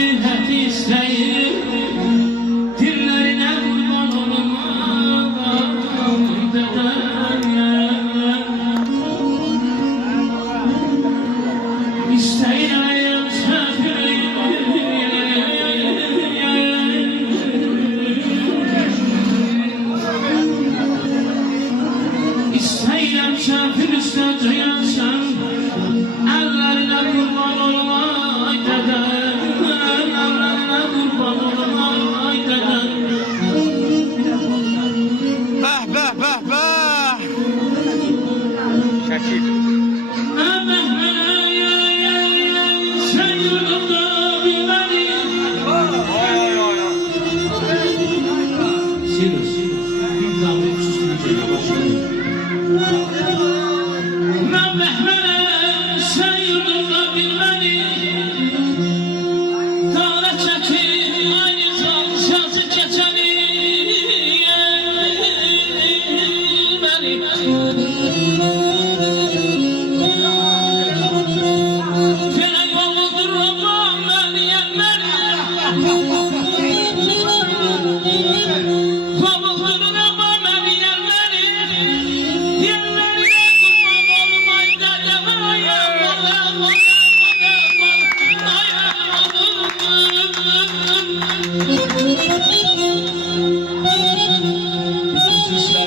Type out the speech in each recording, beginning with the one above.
nasihat isteyip dillerine kurban olmam dedeye. İsteyim şefir İsteyim şefir üsteciysen ellerine kurban olmay dedem, ellerine kurban olmay dedem. Bah bah bah bah. Şakir. Sen yolunda bilmeli. Sirius, bir zahmet susmayacağına başladı. Sen yolunda bilmeli. Dağla çekin aynı zan şansı geçeni.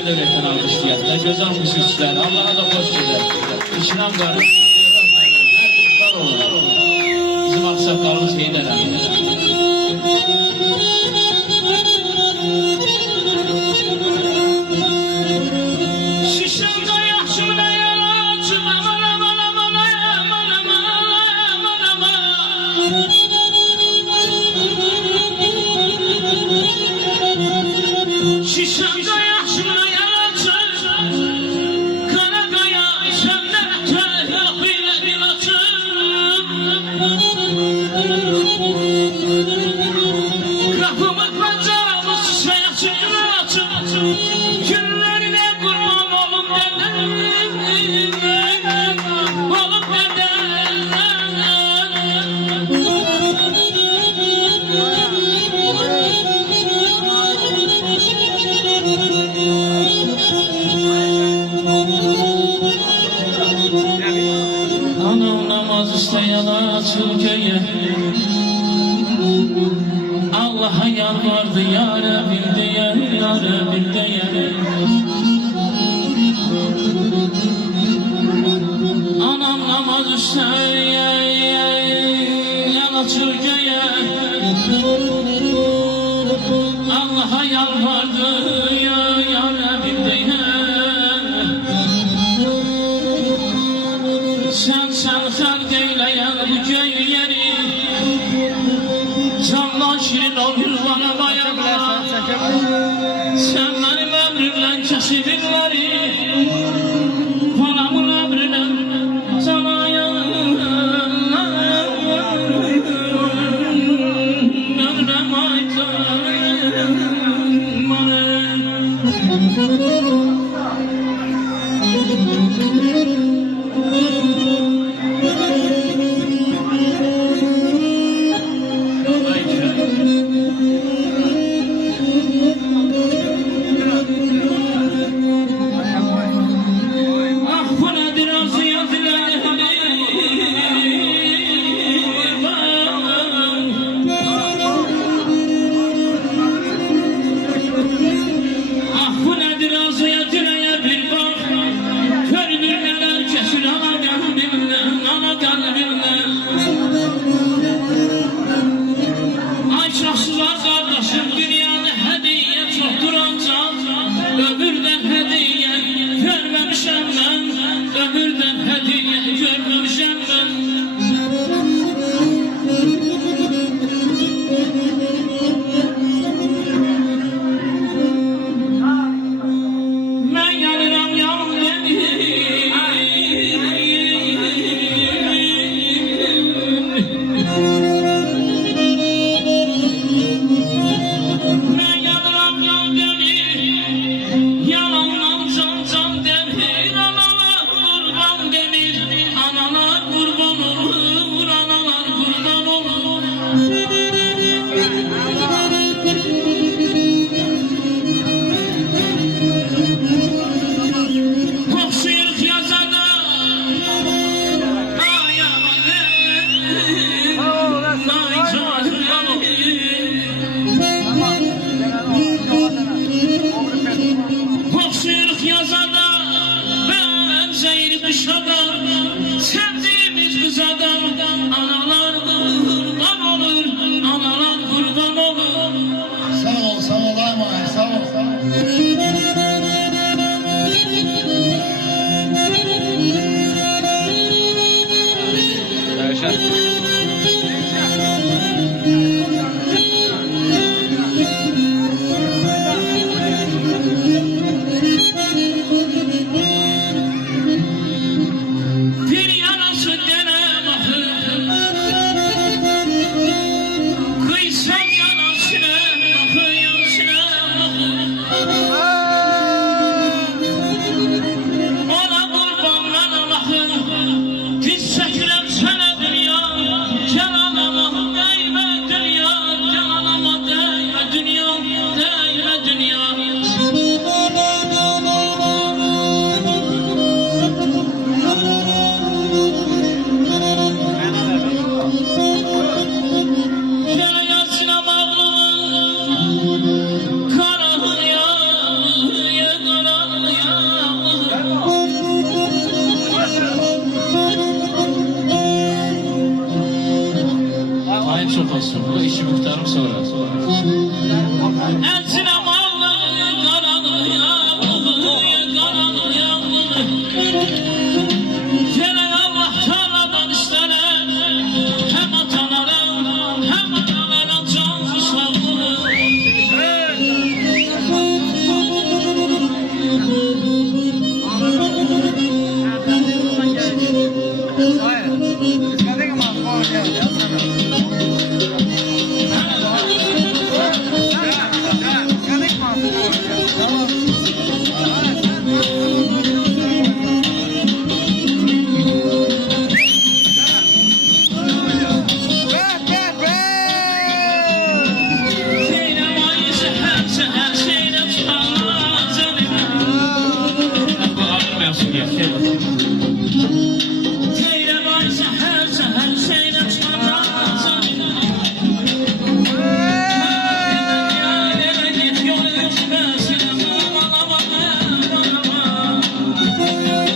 Devletten alkışlayan, güzel müzikçiler, Allah'a da hoş gelir. İçinden var, var olur. Bizim aksakalımız Heydar abi. Şişemde yaşımda yaraçım, aman aman aman aman aman aman aman. Şişemde yaşımda kapımı penceremi şişeye açın, günlerine kurban olun benden, olun benden. Anam namaz isteyen açıl köye, Allah'a yalvardı ya Rabbim diye, ya Rabbim diye. Anam namaz isteyen açıl köye, Allah'a yalvardı ya Rabbim diye. Sen halk eyleyen bu köy yeri, canla şirin olur bana bayanlar. Sen benim ömrümle keşidinleri, fanamın ömrüne sana yanlar. Ömrüm aytan bana. çox olsun. Bu işi qurtarım sonra. Elçin